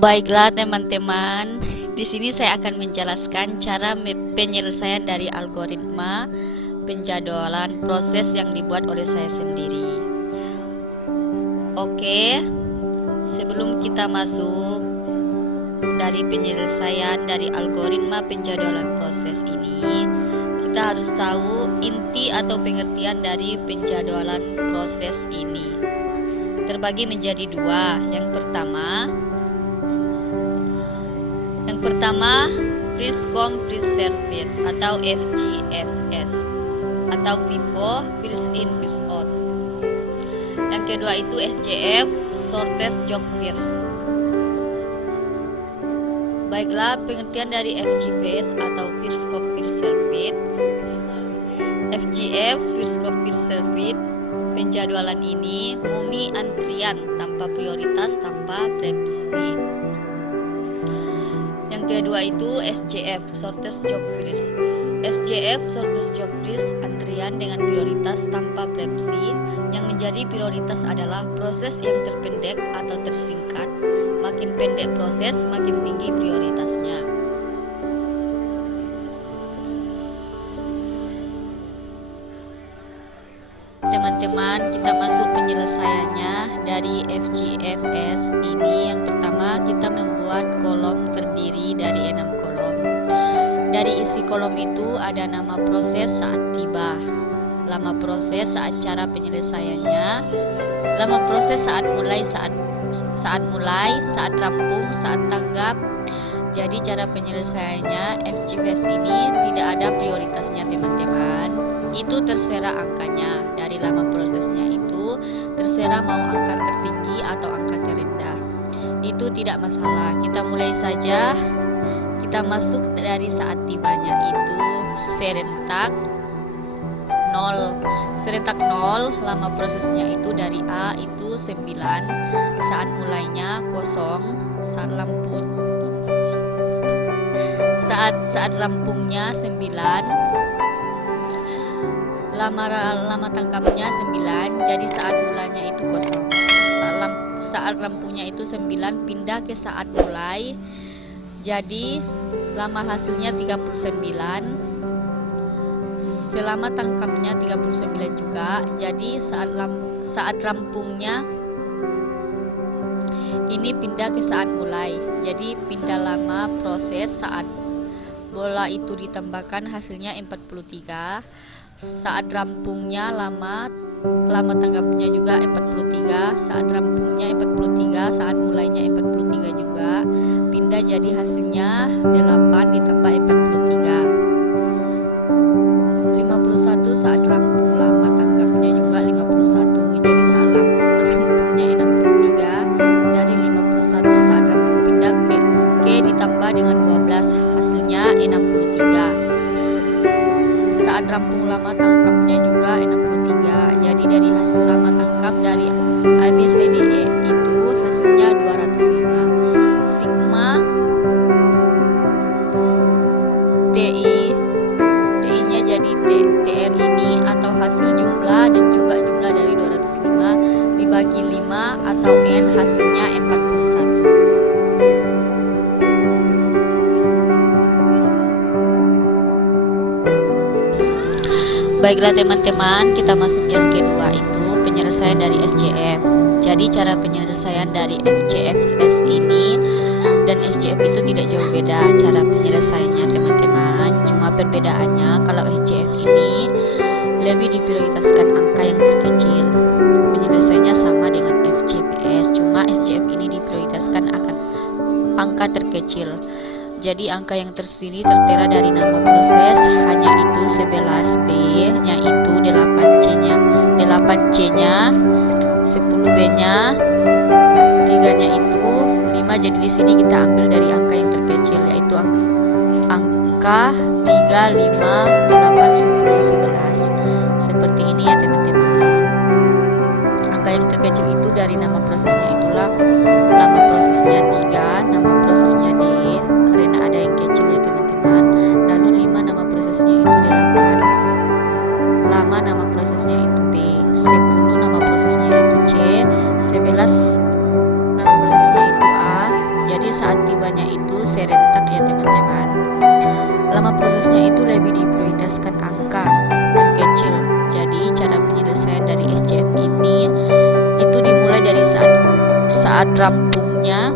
Baiklah teman-teman, di sini saya akan menjelaskan cara penyelesaian dari algoritma penjadwalan proses yang dibuat oleh saya sendiri. Oke, sebelum kita masuk dari penyelesaian dari algoritma penjadwalan proses ini, kita harus tahu inti atau pengertian dari penjadwalan proses ini. Terbagi menjadi dua. Yang pertama First Come First Served atau FCFS atau FIFO, First In First Out. Yang kedua itu SJF, Shortest Job First. Baiklah, pengertian dari FCFS atau First Come First Served. FGF, First Come First Served, penjadwalan ini murni antrian tanpa prioritas, tanpa preempsi. Yang kedua itu SJF, Shortest Job First. SJF, Shortest Job First, antrian dengan prioritas tanpa preempsi. Yang menjadi prioritas adalah proses yang terpendek atau tersingkat. Makin pendek proses, makin tinggi prioritasnya. Teman-teman, kita masuk penyelesaiannya dari FCFS ini. Yang pertama, kita membuat kolom terdiri dari 6 kolom. Dari isi kolom itu ada nama proses saat tiba, lama proses saat cara penyelesaiannya, lama proses saat mulai, saat rampung, saat tanggap. Jadi cara penyelesaiannya FCFS ini tidak ada prioritasnya teman-teman. Itu terserah angkanya. Dari lama prosesnya itu terserah mau angka tertinggi atau angka terendah. Itu tidak masalah. Kita mulai saja. Kita masuk dari saat tibanya itu serentak 0. Serentak 0, lama prosesnya itu dari A itu 9. Saat mulainya 0. Saat rampungnya 9. Lama tangkapnya 9, jadi saat mulanya itu 0. Saat rampungnya itu 9, pindah ke saat mulai, jadi lama hasilnya 39. Selama tangkapnya 39 juga, jadi saat rampungnya ini pindah ke saat mulai, jadi pindah lama proses. Saat bola itu ditambahkan hasilnya 43. Saat rampungnya lama tanggapnya juga 43. Saat rampungnya 43, saat mulainya 43 juga, pindah jadi hasilnya 8 ditambah 43. 51 saat rampung, lama tanggapnya juga 51. Jadi saat rampungnya 63. Dari 51 saat rampung pindah ke ditambah dengan 12, hasilnya 63. Saat rampung lama tangkapnya juga 63. Jadi dari hasil lama tangkap dari ABCDE itu hasilnya 205. Sigma TI-nya jadi TR ini atau hasil jumlah dan juga jumlah dari 205 dibagi 5 atau N, hasilnya 41. Baiklah teman-teman, kita masuk yang kedua itu penyelesaian dari FCF. Jadi cara penyelesaian dari FCFS ini dan SJF itu tidak jauh beda cara penyelesaiannya teman-teman. Cuma perbedaannya kalau SJF ini lebih diprioritaskan angka yang terkecil. Penyelesaiannya sama dengan FCFS, cuma SJF ini diprioritaskan akan angka terkecil. Jadi angka yang tersini tertera dari nama proses hanya itu 11B nya itu 8C-nya 10B-nya 3 nya itu 5. Jadi di sini kita ambil dari angka yang terkecil, yaitu angka 3, 5, 8, 10, 11. Seperti ini ya teman-teman. Angka yang terkecil itu dari nama prosesnya itulah lama prosesnya 3, nama prosesnya D, karena ada yang kecil ya teman-teman. Lalu 5, nama prosesnya itu 8. Lama nama prosesnya itu B. 10, nama prosesnya itu C. 11, nama prosesnya itu A. Jadi saat rampungnya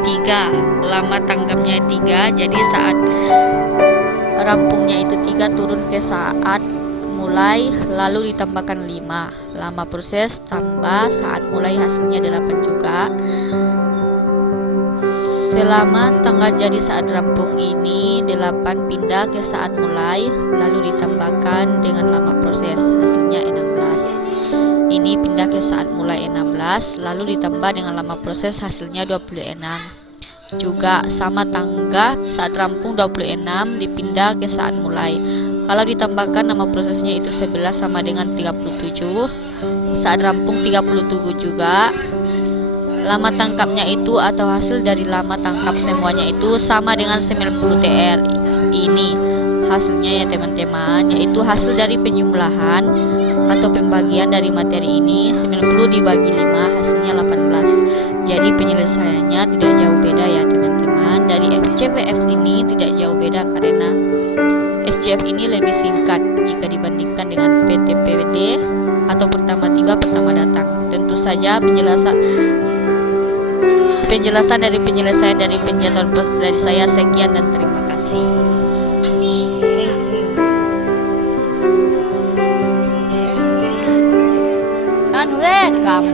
3, lama tanggapnya 3, jadi saat rampungnya itu 3 turun ke saat mulai, lalu ditambahkan 5, lama proses tambah saat mulai hasilnya 8 juga. Selama tanggal jadi saat rampung ini 8 pindah ke saat mulai, lalu ditambahkan dengan lama proses hasilnya 16. Ini pindah ke saat mulai 16, lalu ditambah dengan lama proses hasilnya 26. Juga sama tanggap saat rampung 26 dipindah ke saat mulai. Kalau ditambahkan nama prosesnya itu 11 sama dengan 37. Saat rampung 37 juga. Lama tangkapnya itu atau hasil dari lama tangkap semuanya itu sama dengan 90 TR. Ini hasilnya ya teman-teman, yaitu hasil dari penjumlahan atau pembagian dari materi ini. 90 dibagi 5 hasilnya 18. Jadi penyelesaiannya tidak jauh beda ya teman-teman. Dari FCVF ini tidak jauh beda karena SCF ini lebih singkat jika dibandingkan dengan PTPD atau pertama tiba pertama datang. Tentu saja penjelasan dari penyelesaian dari penjatuhan proses dari saya sekian dan terima kasih. Thank you. Dan rekam.